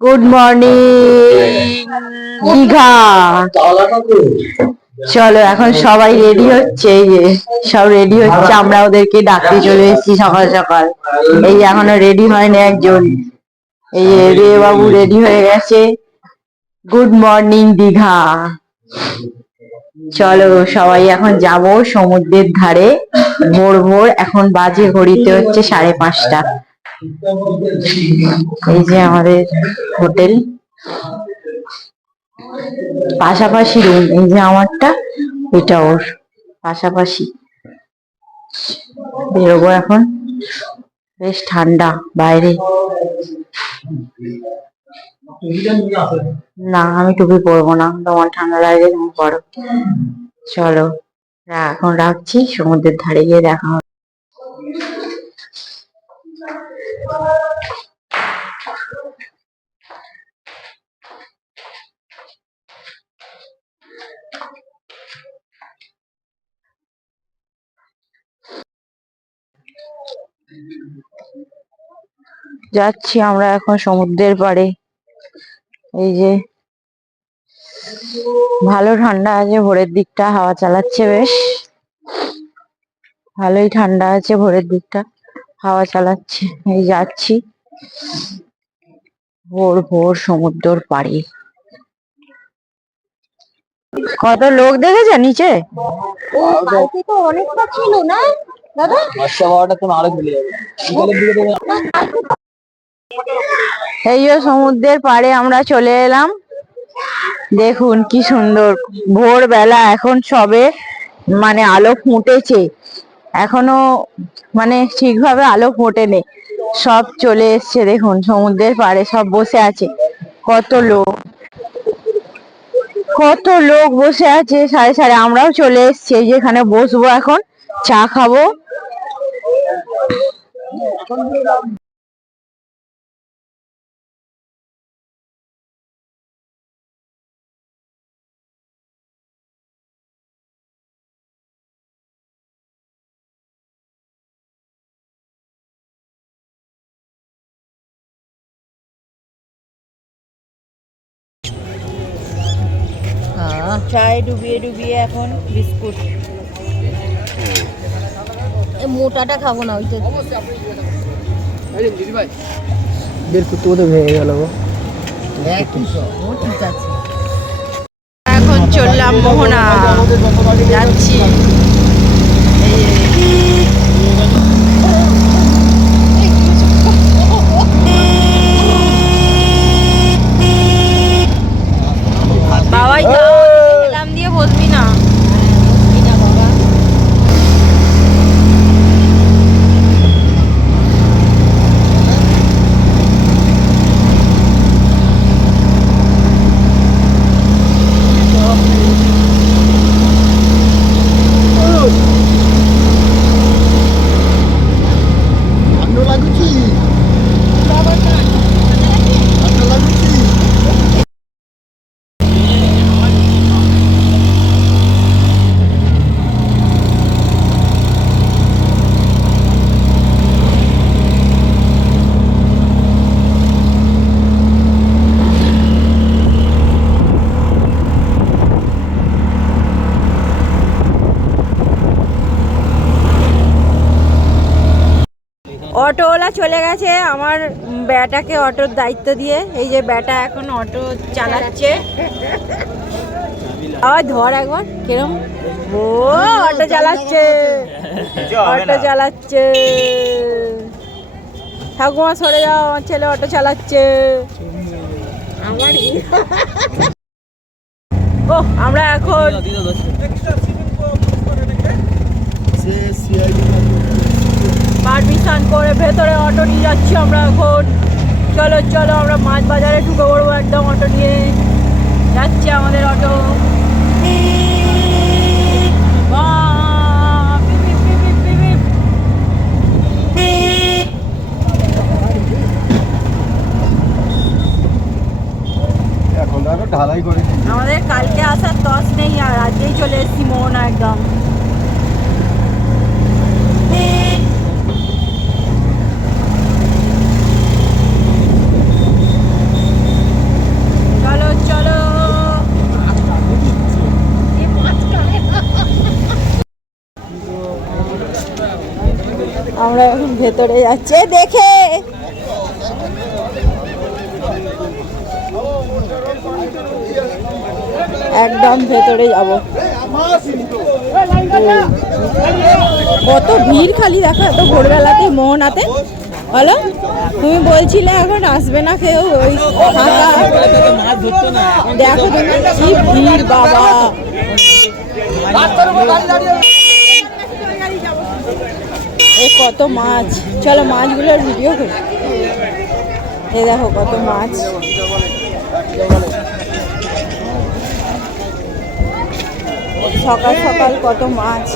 Good morning Digha. চলো এখন সবাই রেডি হচ্ছে, এই যে সব রেডি হচ্ছে, আমরা ওদেরকে ডাকতে চলে এসেছি সকাল সকাল। এই যে এখনো রেডি হয়নি একজন, এই যে রে বাবু রেডি হয়ে গেছে। Good morning Digha. চলো সবাই এখন যাব সমুদ্রের ধারে। ভোর ভোর এখন বাজে ঘড়িতে হচ্ছে 5:30। এই যে আমাদের হোটেল, পাশাপাশি রুম, এই যে আমারটা, এটা ওর, পাশাপাশি। বেরোবো এখন, বেশ ঠান্ডা বাইরে। না আমি টুপি পরবো না, তোমার ঠান্ডা লাগবে তুমি পরো। চলো এখন রাখছি, সমুদ্রের ধারে গিয়ে দেখা হবে। যাচ্ছি আমরা এখন সমুদ্রের পাড়ে। এই যে ভালো ঠান্ডা আছে, ভোরের দিকটা হাওয়া চালাচ্ছে, বেশ ভালোই ঠান্ডা আছে, ভোরের দিকটা হাওয়া চালাচ্ছে। এই যাচ্ছি ভোর ভোর সমুদ্রের পাড়ে। কত লোক দেখেছে নিচে, তো অনেকটা ছিল না দাদা? এই যে সমুদ্রের পাড়ে আমরা চলে এলাম। দেখুন কি সুন্দর ভোরবেলা, এখন সবে মানে আলো ফুটেছে, এখনো মানে ঠিকভাবে আলো ফোটেনি, সব চলে এসছে। দেখুন সমুদ্রের পাড়ে সব বসে আছে, কত লোক, কত লোক বসে আছে সারি সারি। আমরাও চলে এসছি, এই যে এখানে বসবো, এখন চা খাবো। চায়ে ডুবিয়ে ডুবিয়ে এখন বিস্কুট, মোটাটা খাবো না, ওইটা বের করতে বোধ ভেঙে গেল। এখন চললাম মোহনা, যাচ্ছি। বাবাই নাম দিয়ে বসবি না। অটোওয়ালা চলে গেছে, আমার ব্যাটাকে অটোর দায়িত্ব দিয়ে। এই যে ব্যাটা এখন অটো চালাচ্ছে। আবার ধর একবার কিরম, ও অটো চালাচ্ছে, অটো চালাচ্ছে। ঠাকুমা সরে যাও, আমার ছেলে অটো চালাচ্ছে। ও আমরা এখন পারমিশন করে ভেতরে অটো নিয়ে যাচ্ছি আমরা এখন। চলো চলো আমরা মাছ বাজারে ঢুকে পড়বো, একদম অটো নিয়ে যাচ্ছে আমাদের অটো। আমাদের কালকে আসার তস নেই, আর আজকেই চলে এসেছি মোহনা একদম। আমরা এখন ভেতরে যাচ্ছি দেখে। একদম ভেতরে যাব। কত ভিড় খালি দেখো, এত ভোরবেলাতে মোহনাতে। বলো, তুমি বলছিলে এখন আসবে না কেউ, ওই দেখো তুমি কি ভিড় বাবা। এ কত মাছ, চলো মাছগুলোর ভিডিও করি। এ দেখো কত মাছ, সকাল সকাল কত মাছ।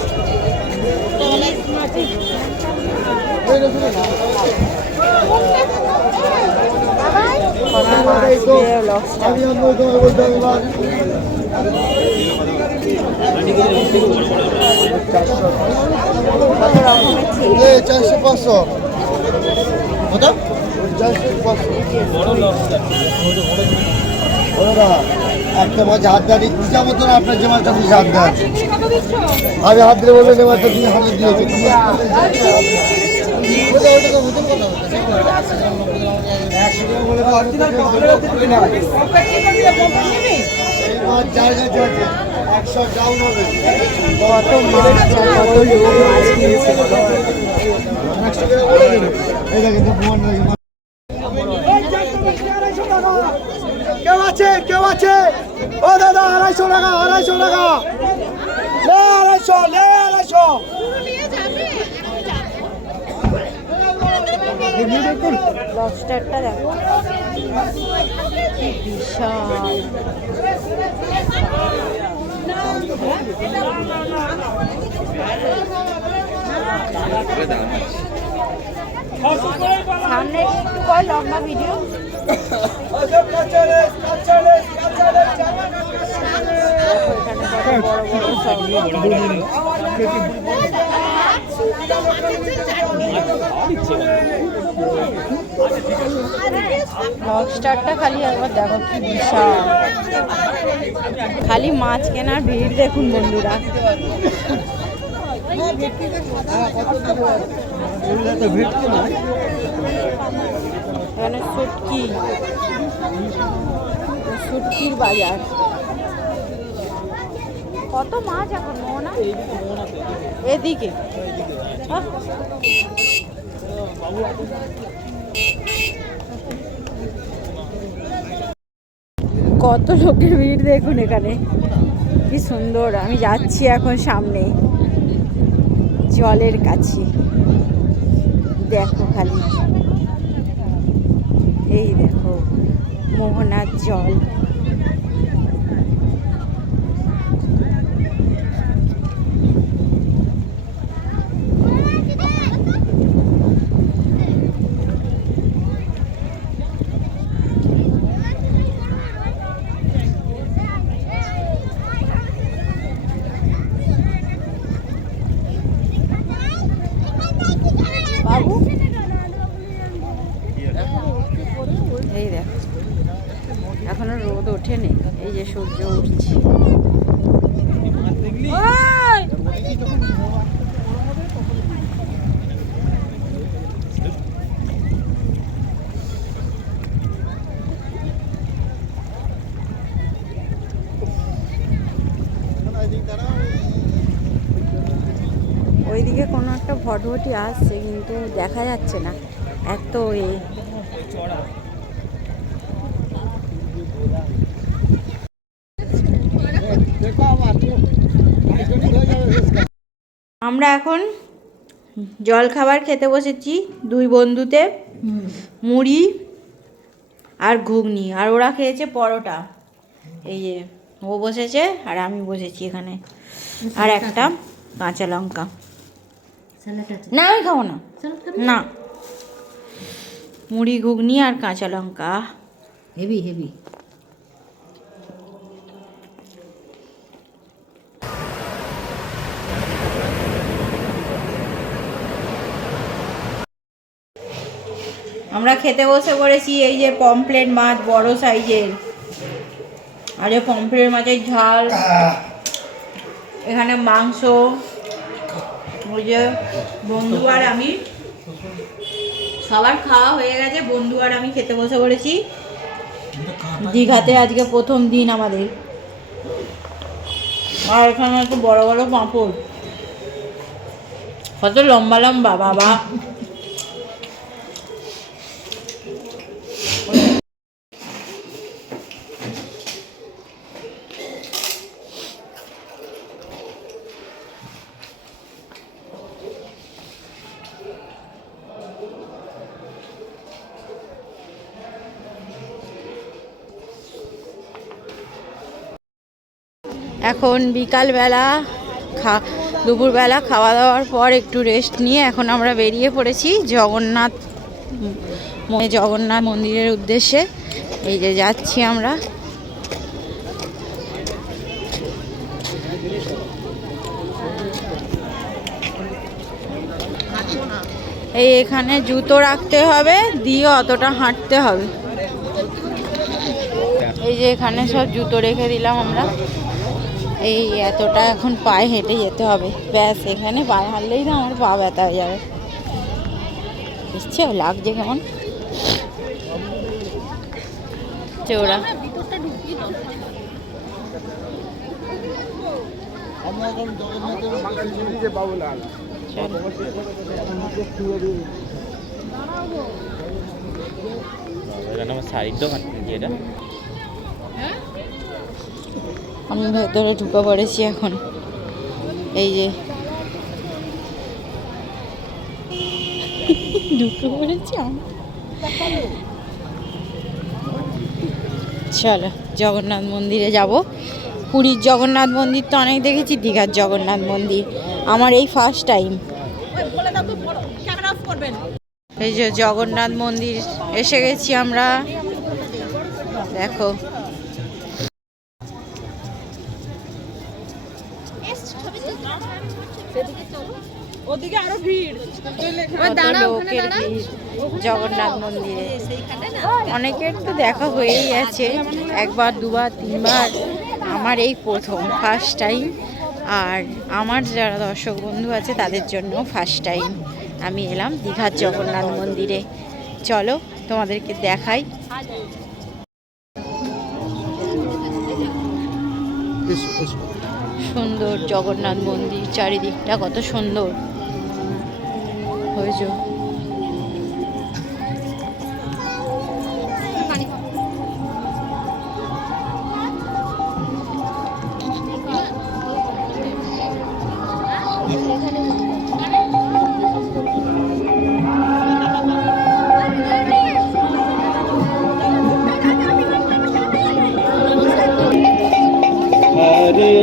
একটা মাছ হাত দেওয়ার ইচ্ছা মতো না, আপনার যে মাছটা দিয়ে হাত দেওয়া আমি হাত দিয়ে বলবেন মাছটা দিয়ে হাতে দিয়েছি। কত মাছ, কত লোক মাছ কিনছে। কেউ আছে, কেউ আছে? ও দাদা 250 টাকা, 250 টাকা, লে 250, লে 250। লবস্টারটা দেখো কি বিশাল। সামনে একটু কর লম্বা ভিডিও। লবস্টারটা খালি একবার দেখো কি বিশাল। খালি মাছ কেনার ভিড় দেখুন বন্ধুরা। এখানে শুটকি, শুটকির বাজার। কত মাছ এখন মোহনা এদিকে। কত লোকের ভিড় দেখুন এখানে, কি সুন্দর। আমি যাচ্ছি এখন সামনে জলের কাছে, দেখো খালি এই দেখো মোহনার জল। বাবু এই দেখো এখনো রোদ ওঠেনি, এই যে সূর্য উঠছে। ওইদিকে কোনো একটা ভটভটি আসছে কিন্তু দেখা যাচ্ছে না, এত আমরা এখন জল খাবার খেতে বসেছি দুই বন্ধুতে, মুড়ি আর ঘুগনি, আর ওরা খেয়েছে পরোটা। এই যে ও বসেছে আর আমি বসেছি এখানে, আর একটা কাঁচা লঙ্কা। না আমি খাবো না, না মুড়ি ঘুগনি আর কাঁচা লঙ্কা, হেভি হেভি। আমরা খেতে বসে পড়েছি। এই যে পমফ্রেট মাছ বড় সাইজের, আর এই পমফ্রেট মাছের ঝাল, এখানে মাংস, ওই যে বন্ধু আর আমি খাবার খাওয়া হয়ে গেছে, বন্ধু আর আমি খেতে বসে পড়েছি। দীঘাতে আজকে প্রথম দিন আমাদের। আর এখানে একটু বড় বড় পাঁপড়, কত লম্বা লম্বা বাবা। এখন বিকালবেলা দুপুরবেলা খাওয়া দাওয়ার পর একটু রেস্ট নিয়ে এখন আমরা বেরিয়ে পড়েছি জগন্নাথ মন্দিরের উদ্দেশ্যে। এই যে যাচ্ছি আমরা। এই এখানে জুতো রাখতে হবে, দিয়ে অতটা হাঁটতে হবে। এই যে এখানে সব জুতো রেখে দিলাম আমরা। এই এতটা এখন পায়ে হেঁটে যেতে হবে, ব্যাস। এখানে পায়ে হাঁটলেই না আমার পা ব্যথা হয়ে যাবে। বুঝছো লাগছে কেমন ওরা। শাড়ির দোকান এটা আমি ভেতরে ঢুকে পড়েছি এখন। এই যে ঢুকে পড়েছি আমি। চলো জগন্নাথ মন্দিরে যাব। পুরীর জগন্নাথ মন্দির তো অনেক দেখেছি, দীঘার জগন্নাথ মন্দির আমার এই ফার্স্ট টাইম। এই যে জগন্নাথ মন্দির এসে গেছি আমরা, দেখো। লোকের ভিড় জগন্নাথ মন্দিরে। অনেকের তো দেখা হয়েই আছে, একবার দুবার তিনবার, আমার এই প্রথম ফার্স্ট টাইম। আর আমার যারা দর্শক বন্ধু আছে তাদের জন্য ফার্স্ট টাইম আমি এলাম দীঘার জগন্নাথ মন্দিরে। চলো তোমাদেরকে দেখাই। সুন্দর জগন্নাথ মন্দির, চারিদিকটা কত সুন্দর হয়েছে।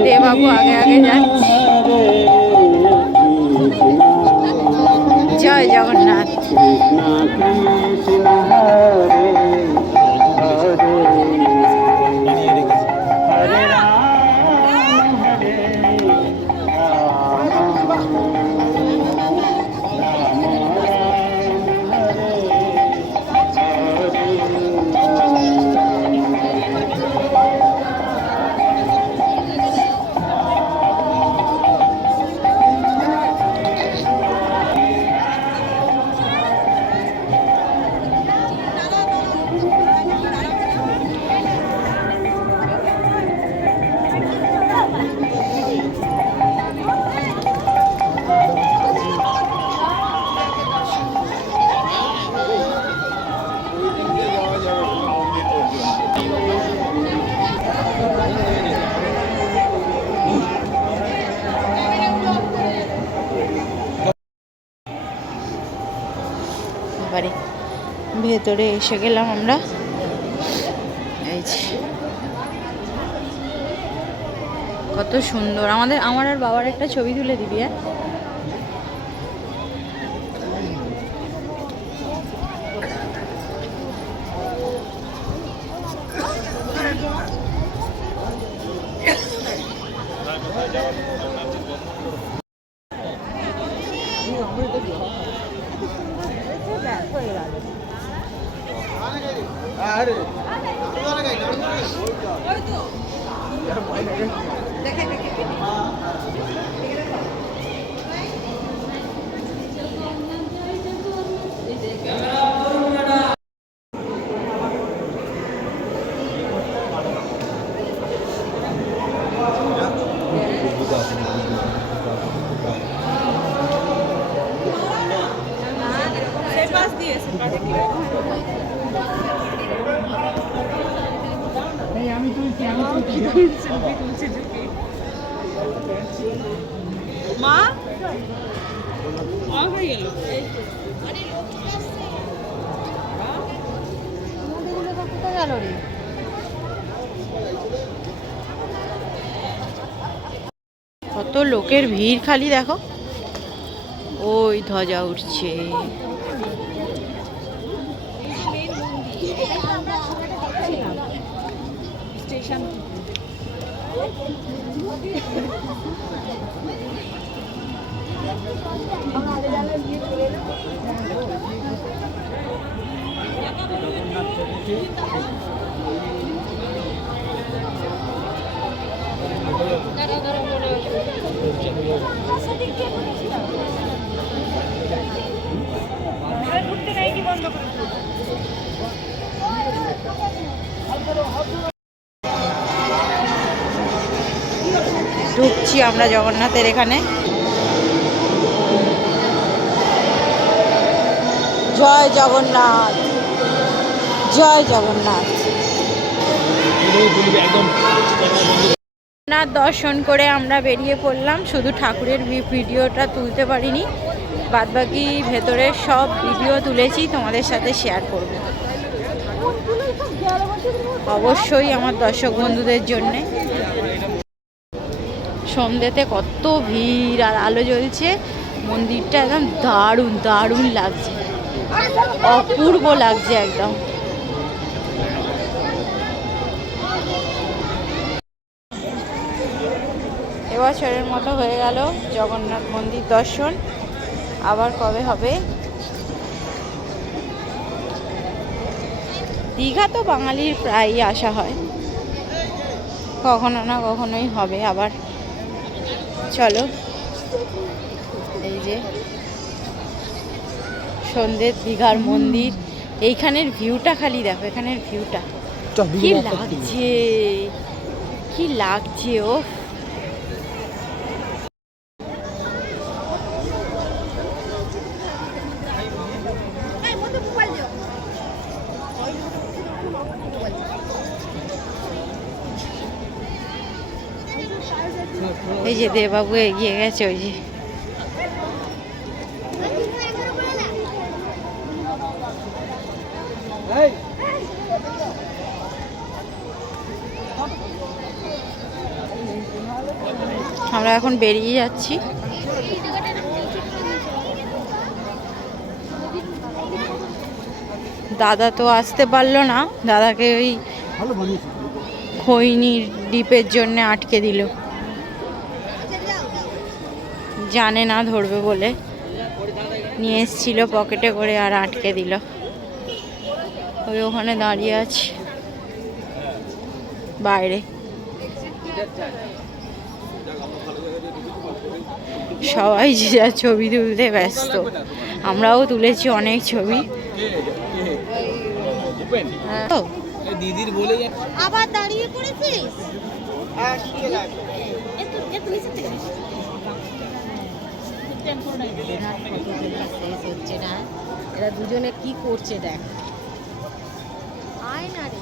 দেবাবু আগে আগে যাচ্ছে। জয় জগন্নাথ। ভেতরে এসে গেলাম আমরা। এই যে কত সুন্দর। আমার আর বাবার একটা ছবি তুলে দিবি। ক্যামেরা মা কত লোকের ভিড়, খালি দেখো ওই ধ্বজা উঠছে। ঢুকছি আমরা জগন্নাথের এখানে। জয় জগন্নাথ, জয় জগন্নাথ। জগন্নাথ দর্শন করে আমরা বেরিয়ে পড়লাম। শুধু ঠাকুরের ভিডিওটা তুলতে পারিনি, বাদবাকি ভেতরের সব ভিডিও তুলেছি, তোমাদের সাথে শেয়ার করব অবশ্যই আমার দর্শক বন্ধুদের জন্যে। সন্ধ্যেতে কত ভিড় আর আলো জ্বলছে, মন্দিরটা একদম দারুণ দারুণ লাগছে, অপূর্ব লাগছে একদম। এবছরের মতো হয়ে গেল জগন্নাথ মন্দির দর্শন, আবার কবে হবে? দীঘা তো বাঙালির প্রায়ই আসা হয়, কখনো না কখনোই হবে আবার। চলো, এই যে সন্ধ্যের দীঘার মন্দির, এইখানের ভিউটা খালি দেখো, এখানের ভিউটা কি লাগছে, কি লাগছে। ও এই যে দেবাবু এগিয়ে গেছে, ওই যে আমরা এখন বেরিয়ে যাচ্ছি। দাদা তো আসতে পারলো না, দাদাকে ওই খৈনির ডিপের জন্য আটকে দিল, জানে না ধরবে বলে নিয়ে এসেছিল পকেটে করে, আর আটকে দিল। ওই ওখানে দাঁড়িয়ে আছে বাইরে। সবাই যে যা ছবি তুলতে ব্যস্ত, আমরাও তুলেছি অনেক ছবি। দিদির বলে আবার দাঁড়িয়ে পড়েছিস। এরা দুজনে কি করছে দেখ, আয় না রে।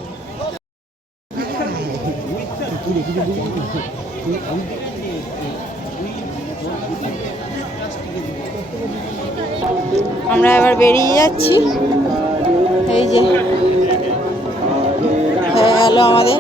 আমরা এবার বেরিয়ে যাচ্ছি। এই যে হয়ে গেল আমাদের